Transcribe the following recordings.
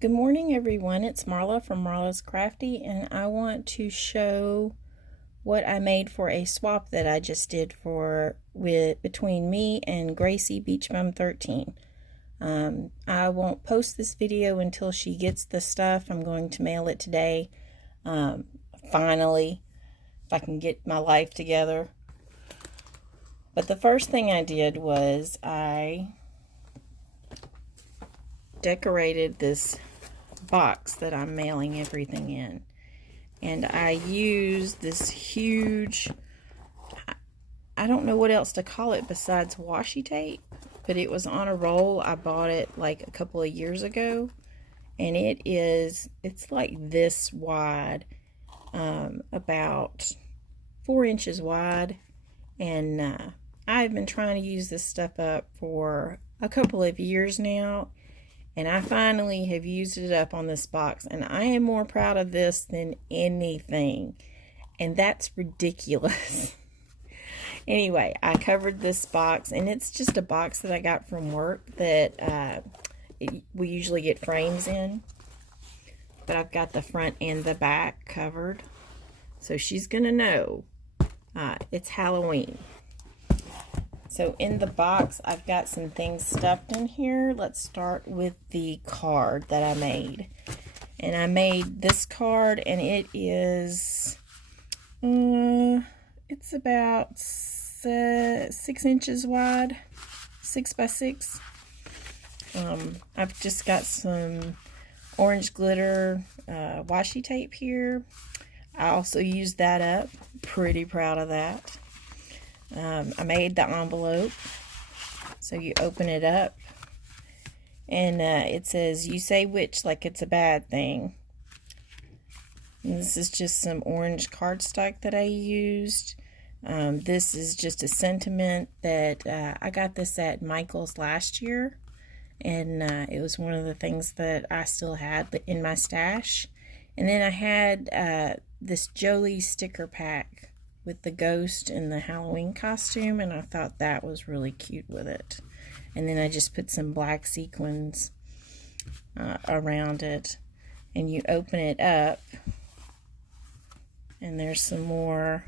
Good morning, everyone. It's Marla from Marla's Crafty, and I want to show what I made for a swap that I just did between me and Graciebeachbum13. I won't post this video until she gets the stuff. I'm going to mail it today. Finally, if I can get my life together. But the first thing I did was I decorated this box that I'm mailing everything in, and I used this huge, I don't know what else to call it besides washi tape, but it was on a roll. I bought it like a couple of years ago, and it's like this wide, about 4 inches wide, and I've been trying to use this stuff up for a couple of years now. And I finally have used it up on this box, and I am more proud of this than anything. And that's ridiculous. Anyway, I covered this box, and it's just a box that I got from work that we usually get frames in. But I've got the front and the back covered. So she's going to know it's Halloween. So in the box, I've got some things stuffed in here. Let's start with the card that I made. And I made this card, and it is, it's about 6 inches wide, 6 by 6. I've just got some orange glitter washi tape here. I also used that up. Pretty proud of that. I made the envelope, so you open it up, and it says, "You say which like it's a bad thing." And this is just some orange cardstock that I used. This is just a sentiment that I got this at Michael's last year, and it was one of the things that I still had in my stash. And then I had this Jolie sticker pack with the ghost and the Halloween costume, and I thought that was really cute with it. And then I just put some black sequins around it, and you open it up, and there's some more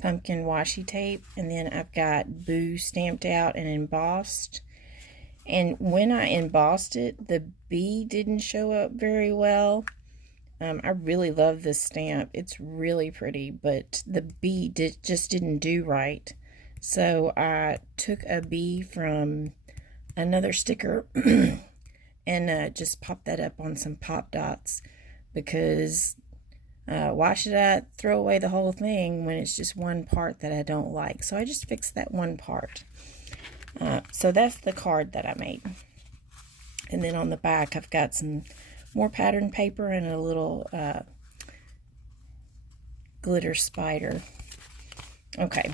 pumpkin washi tape, and then I've got Boo stamped out and embossed. And when I embossed it, the bee didn't show up very well. I really love this stamp. It's really pretty, but the bee just didn't do right. So I took a bee from another sticker and just popped that up on some pop dots, because why should I throw away the whole thing when it's just one part that I don't like? So I just fixed that one part. So that's the card that I made. And then on the back, I've got some more pattern paper and a little glitter spider. Okay,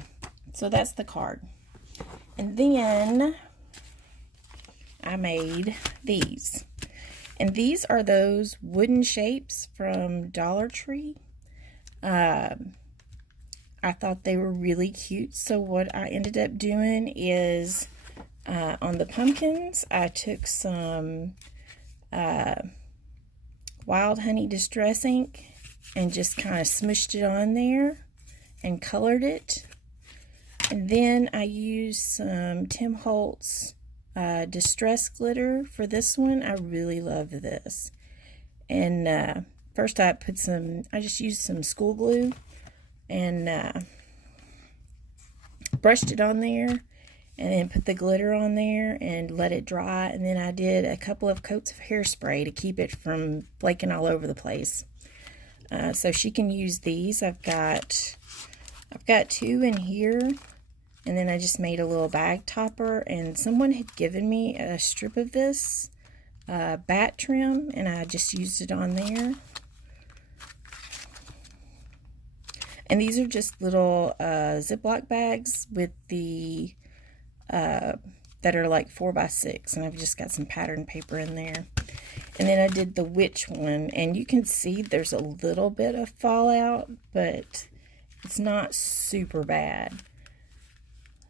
so that's the card. And then I made these. And these are those wooden shapes from Dollar Tree. I thought they were really cute. So what I ended up doing is on the pumpkins, I took some Wild Honey Distress ink and just kind of smushed it on there and colored it. And then I used some Tim Holtz Distress glitter for this one. I really love this. And first I just used some school glue and brushed it on there, and then put the glitter on there and let it dry. And then I did a couple of coats of hairspray to keep it from flaking all over the place. So she can use these. I've got 2 in here. And then I just made a little bag topper. And someone had given me a strip of this bat trim, and I just used it on there. And these are just little Ziploc bags with the that are like 4 by 6, and I've just got some pattern paper in there. And then I did the witch one, and you can see there's a little bit of fallout, but it's not super bad.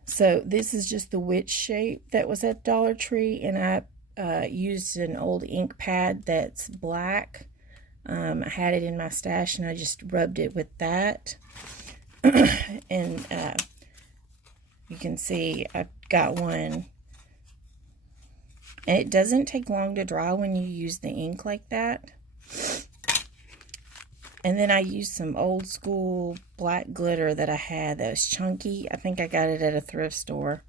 So this is just the witch shape that was at Dollar Tree, and I used an old ink pad that's black. I had it in my stash and I just rubbed it with that. And you can see I've got one. And it doesn't take long to dry when you use the ink like that. And then I used some old school black glitter that I had that was chunky. I think I got it at a thrift store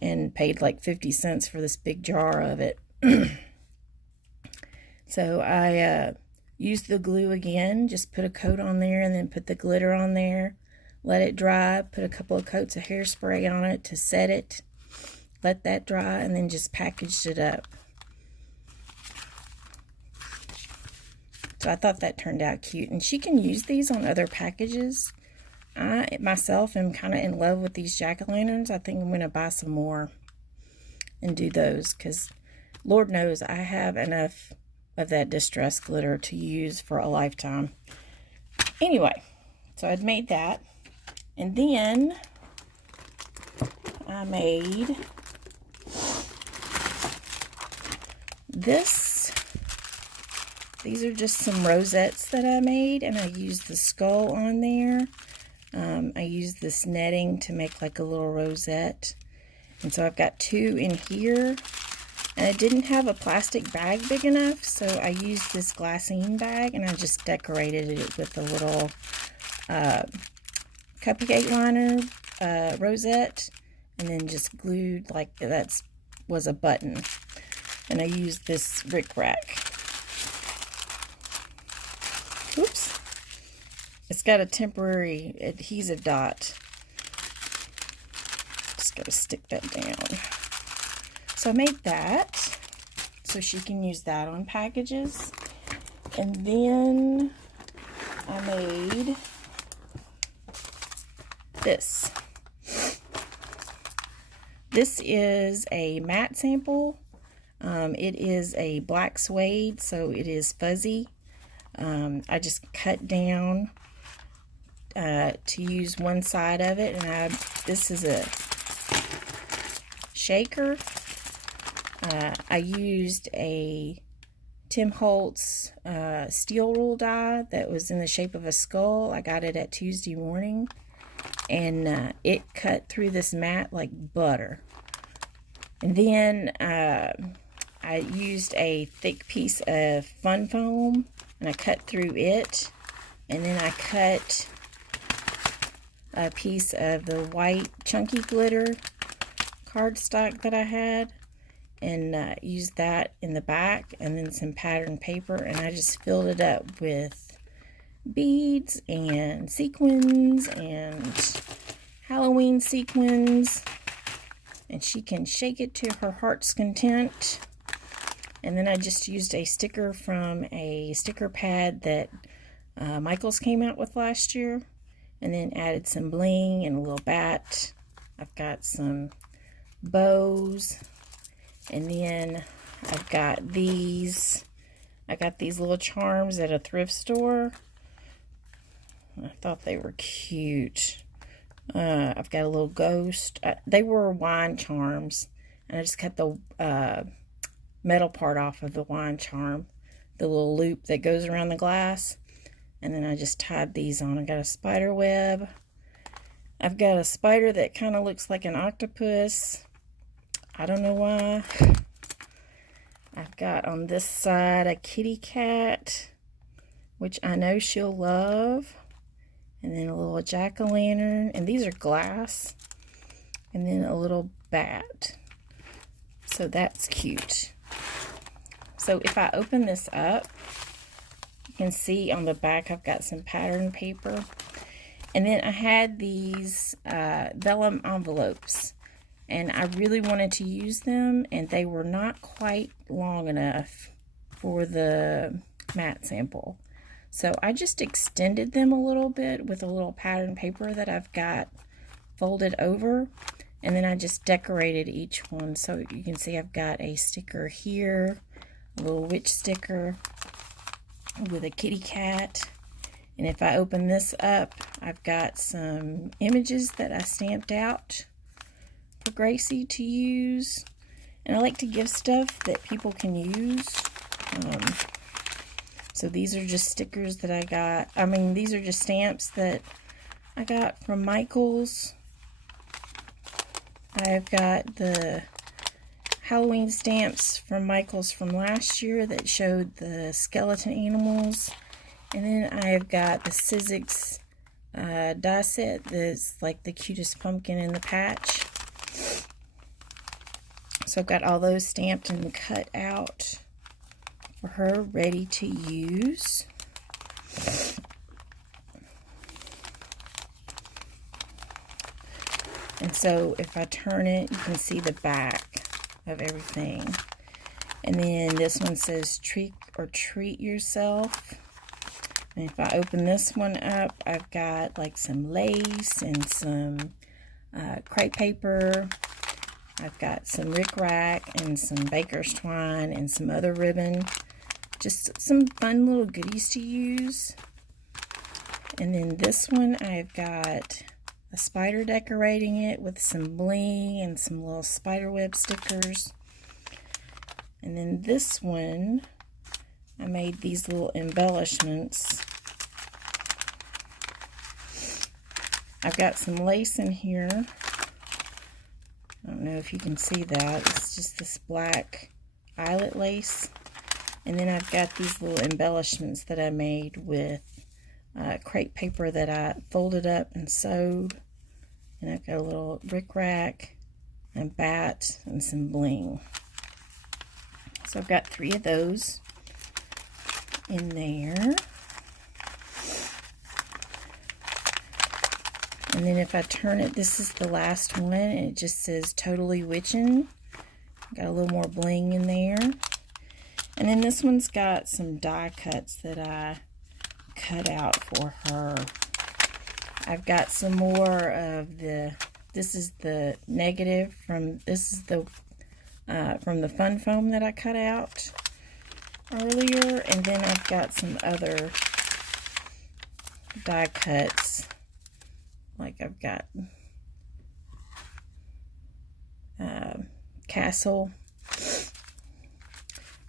and paid like 50 cents for this big jar of it. So I used the glue again, just put a coat on there and then put the glitter on there. Let it dry, put a couple of coats of hairspray on it to set it. Let that dry and then just packaged it up. So I thought that turned out cute. And she can use these on other packages. I myself am kind of in love with these jack-o'-lanterns. I think I'm going to buy some more and do those because Lord knows I have enough of that distress glitter to use for a lifetime. Anyway, so I'd made that. And then I made this. These are just some rosettes that I made, and I used the skull on there. I used this netting to make like a little rosette. And so I've got 2 in here. And I didn't have a plastic bag big enough, so I used this glassine bag, and I just decorated it with a little cupcake liner rosette, and then just glued like that was a button. And I used this rickrack. Oops. It's got a temporary adhesive dot. Just gotta stick that down. So I made that so she can use that on packages. And then I made this. This is a matte sample. It is a black suede, so it is fuzzy. I just cut down to use one side of it, and this is a shaker. I used a Tim Holtz steel rule die that was in the shape of a skull. I got it at Tuesday Morning, and it cut through this mat like butter. And then I used a thick piece of fun foam, and I cut through it, and then I cut a piece of the white chunky glitter cardstock that I had, and used that in the back, and then some pattern paper, and I just filled it up with beads and sequins and Halloween sequins, and she can shake it to her heart's content. And then I just used a sticker from a sticker pad that Michaels came out with last year, and then added some bling and a little bat. I've got some bows, and then I've got these. I got these little charms at a thrift store. I thought they were cute. I've got a little ghost. They were wine charms, and I just cut the metal part off of the wine charm, the little loop that goes around the glass, and then I just tied these on. I got a spider web. I've got a spider that kind of looks like an octopus. I don't know why. I've got on this side a kitty cat, which I know she'll love, and then a little jack-o'-lantern, and these are glass, and then a little bat. So that's cute. So if I open this up, you can see on the back I've got some pattern paper. And then I had these vellum envelopes, and I really wanted to use them, and they were not quite long enough for the matte sample. So I just extended them a little bit with a little pattern paper that I've got folded over, and then I just decorated each one. So you can see I've got a sticker here, a little witch sticker with a kitty cat. And if I open this up, I've got some images that I stamped out for Gracie to use. And I like to give stuff that people can use. So these are just stickers that I got. I mean, these are just stamps that I got from Michael's. I've got the Halloween stamps from Michael's from last year that showed the skeleton animals. And then I've got the Sizzix die set that's like the cutest pumpkin in the patch. So I've got all those stamped and cut out for her, ready to use. And so if I turn it, you can see the back of everything. And then this one says trick or treat yourself. And if I open this one up, I've got like some lace and some crepe paper. I've got some rickrack and some baker's twine and some other ribbon. Just some fun little goodies to use. And then this one, I've got a spider decorating it with some bling and some little spider web stickers. And then this one, I made these little embellishments. I've got some lace in here. I don't know if you can see that. It's just this black eyelet lace. And then I've got these little embellishments that I made with crepe paper that I folded up and sewed. And I've got a little rickrack and bat and some bling. So I've got 3 of those in there. And then if I turn it, this is the last one, and it just says Totally Witchin'. Got a little more bling in there. And then this one's got some die cuts that I cut out for her. I've got some more of the, this is the negative from, this is the, from the fun foam that I cut out earlier. And then I've got some other die cuts. Like I've got castle.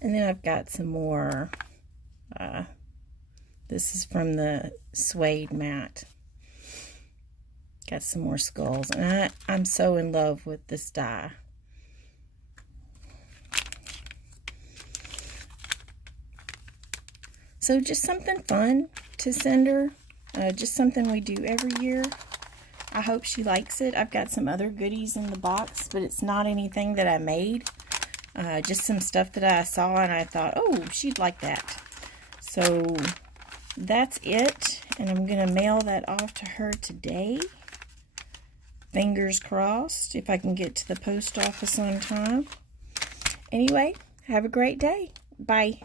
And then I've got some more, this is from the suede mat. Got some more skulls. And I'm so in love with this die. So just something fun to send her. Just something we do every year. I hope she likes it. I've got some other goodies in the box, but it's not anything that I made. Just some stuff that I saw and I thought, oh, she'd like that. So that's it. And I'm going to mail that off to her today. Fingers crossed if I can get to the post office on time. Anyway, have a great day. Bye.